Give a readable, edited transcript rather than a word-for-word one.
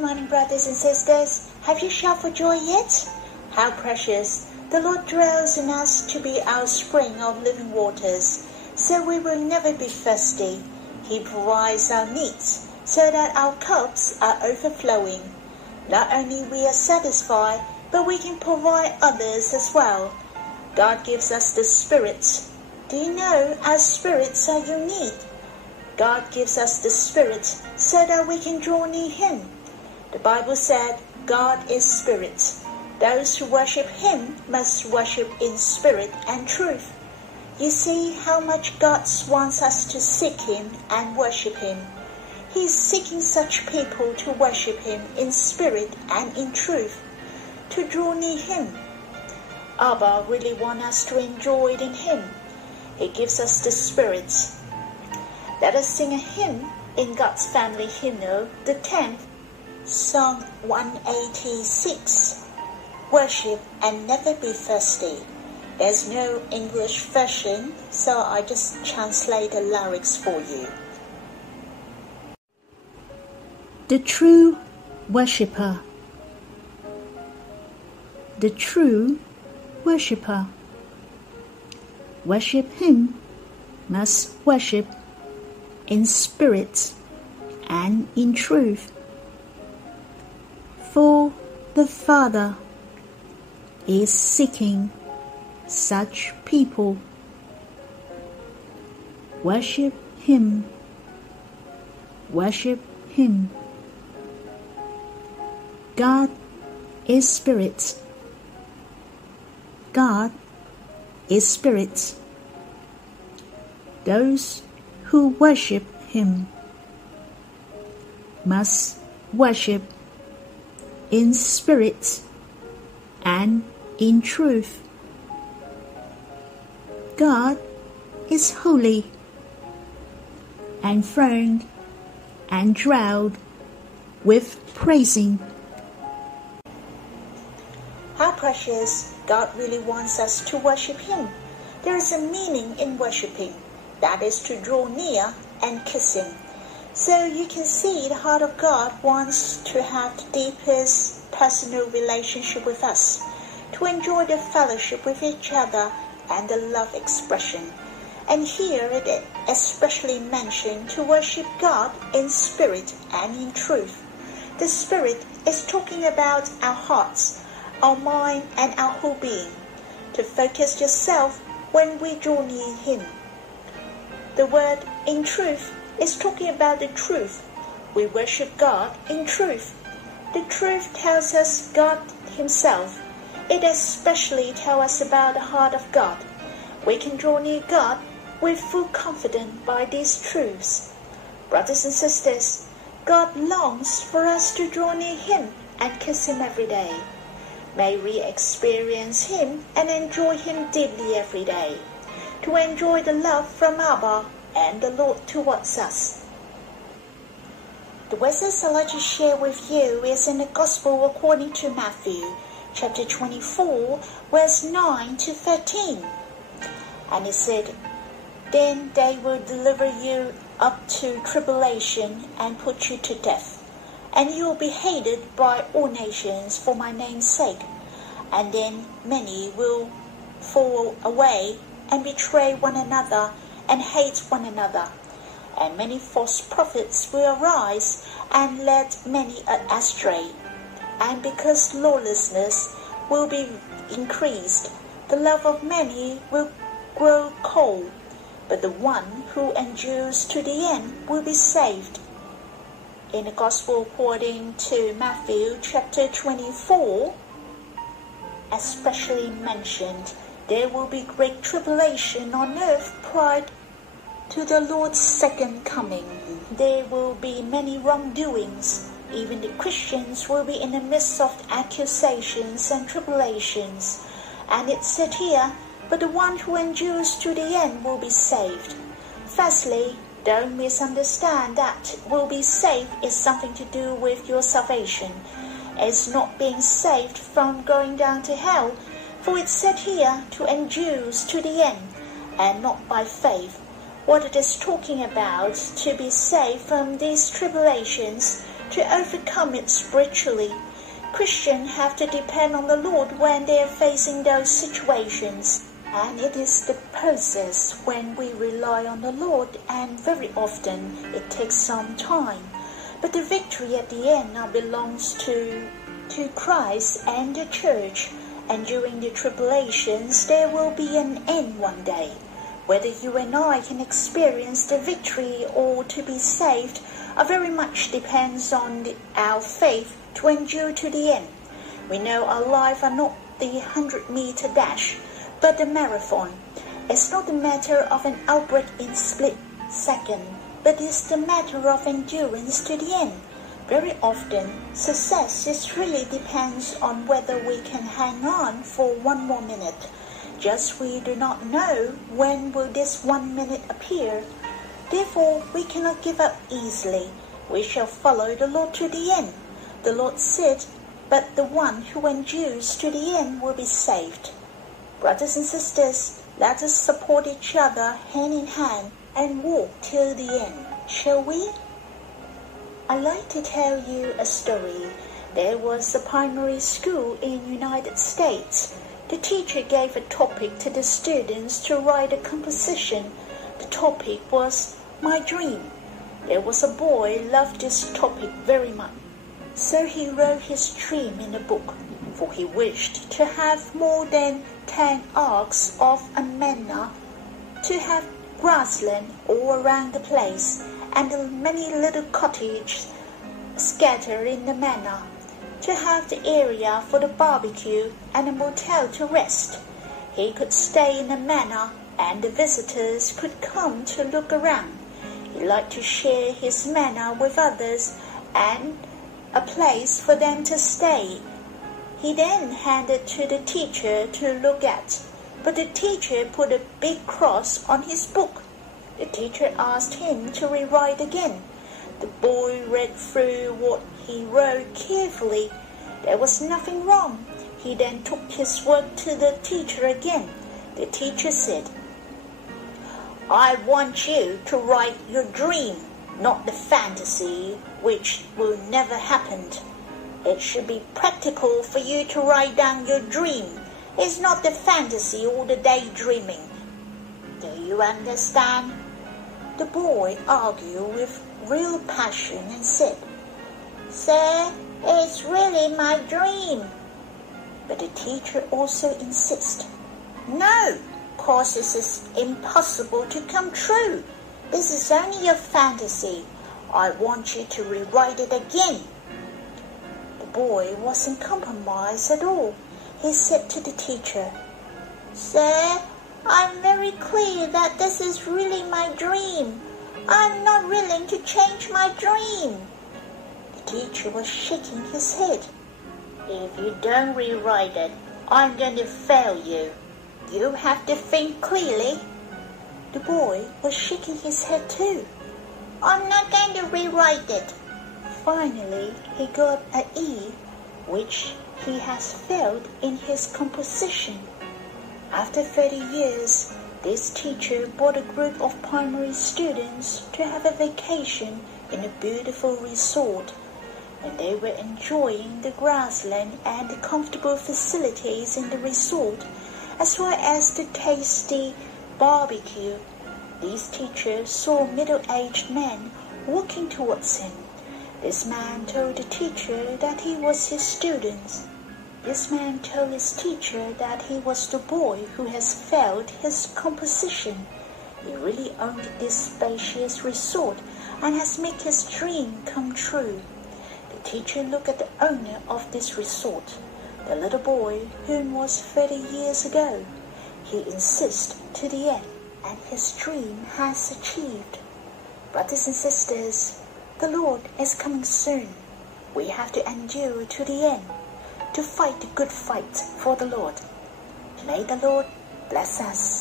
Good morning, brothers and sisters. Have you shouted for joy yet? How precious! The Lord dwells in us to be our spring of living waters, so we will never be thirsty. He provides our needs, so that our cups are overflowing. Not only we are satisfied, but we can provide others as well. God gives us the Spirit. Do you know our spirits are unique? God gives us the Spirit so that we can draw near Him. The Bible said, God is Spirit. Those who worship Him must worship in spirit and truth. You see how much God wants us to seek Him and worship Him. He is seeking such people to worship Him in spirit and in truth, to draw near Him. Abba really wants us to enjoy it in Him. He gives us the Spirit. Let us sing a hymn in God's family hymnal, the 10th, Psalm 186. Worship and never be thirsty. There's no English version, so I just translate the lyrics for you. The true worshipper. The true worshipper. Worship Him must worship in spirit and in truth. For the Father is seeking such people. Worship Him. Worship Him. God is Spirit. God is Spirit. Those who worship Him must worship in spirit and in truth. God is holy, enthroned and dwelt with praising. How precious! God really wants us to worship Him. There is a meaning in worshiping, that is to draw near and kiss Him. So you can see the heart of God wants to have the deepest personal relationship with us, to enjoy the fellowship with each other and the love expression. And here it is especially mentioned to worship God in spirit and in truth. The Spirit is talking about our hearts, our mind and our whole being, to focus yourself when we draw near Him. The word in truth is talking about the truth. We worship God in truth. The truth tells us God Himself. It especially tells us about the heart of God. We can draw near God with full confidence by these truths. Brothers and sisters, God longs for us to draw near Him and kiss Him every day. May we experience Him and enjoy Him deeply every day, to enjoy the love from Abba and the Lord towards us. The verses I'd like to share with you is in the Gospel according to Matthew, chapter 24, verse 9 to 13. And it said, Then they will deliver you up to tribulation and put you to death, and you will be hated by all nations for my name's sake. And then many will fall away and betray one another and hate one another. And many false prophets will arise and lead many astray. And because lawlessness will be increased, the love of many will grow cold. But the one who endures to the end will be saved. In the Gospel according to Matthew chapter 24, especially mentioned, there will be great tribulation on earth prior to the Lord's second coming. There will be many wrongdoings. Even the Christians will be in the midst of accusations and tribulations. And it said here, but the one who endures to the end will be saved. Firstly, don't misunderstand that will be saved is something to do with your salvation. It's not being saved from going down to hell, for it said here to endure to the end, and not by faith. What it is talking about, to be saved from these tribulations, to overcome it spiritually. Christians have to depend on the Lord when they are facing those situations. And it is the process when we rely on the Lord, and very often it takes some time. But the victory at the end now belongs to Christ and the church. And during the tribulations, there will be an end one day. Whether you and I can experience the victory or to be saved very much depends on our faith to endure to the end. We know our life are not the 100-meter dash, but the marathon. It's not a matter of an outbreak in split second, but it's the matter of endurance to the end. Very often, success really depends on whether we can hang on for one more minute. Just we do not know when will this 1 minute appear. Therefore, we cannot give up easily. We shall follow the Lord to the end. The Lord said, but the one who endures to the end will be saved. Brothers and sisters, let us support each other hand in hand and walk till the end, shall we? I'd like to tell you a story. There was a primary school in the United States. The teacher gave a topic to the students to write a composition. The topic was My Dream. There was a boy who loved this topic very much. So he wrote his dream in a book, for he wished to have more than 10 arcs of a manor, to have grassland all around the place, and many little cottages scattered in the manor, to have the area for the barbecue and a motel to rest. He could stay in the manor, and the visitors could come to look around. He liked to share his manor with others, and a place for them to stay. He then handed to the teacher to look at, but the teacher put a big cross on his book. The teacher asked him to rewrite again. The boy read through what he wrote carefully. There was nothing wrong. He then took his work to the teacher again. The teacher said, I want you to write your dream, not the fantasy which will never happen. It should be practical for you to write down your dream. It's not the fantasy or the daydreaming. Do you understand? The boy argued with real passion and said, Sir, it's really my dream. But the teacher also insisted, No, cause this is impossible to come true. This is only a fantasy. I want you to rewrite it again. The boy wasn't compromised at all. He said to the teacher, Sir, I'm very clear that this is really my dream. I'm not willing to change my dream. The teacher was shaking his head. If you don't rewrite it, I'm going to fail you. You have to think clearly. The boy was shaking his head too. I'm not going to rewrite it. Finally, he got an E, which he has failed in his composition. After 30 years, this teacher brought a group of primary students to have a vacation in a beautiful resort, and they were enjoying the grassland and the comfortable facilities in the resort, as well as the tasty barbecue. This teacher saw a middle-aged man walking towards him. This man told the teacher that he was his student. This man told his teacher that he was the boy who has failed his composition. He really owned this spacious resort and has made his dream come true. The teacher looked at the owner of this resort, the little boy whom was 30 years ago. He insists to the end, and his dream has achieved. Brothers and sisters, the Lord is coming soon. We have to endure to the end, to fight the good fight for the Lord. May the Lord bless us.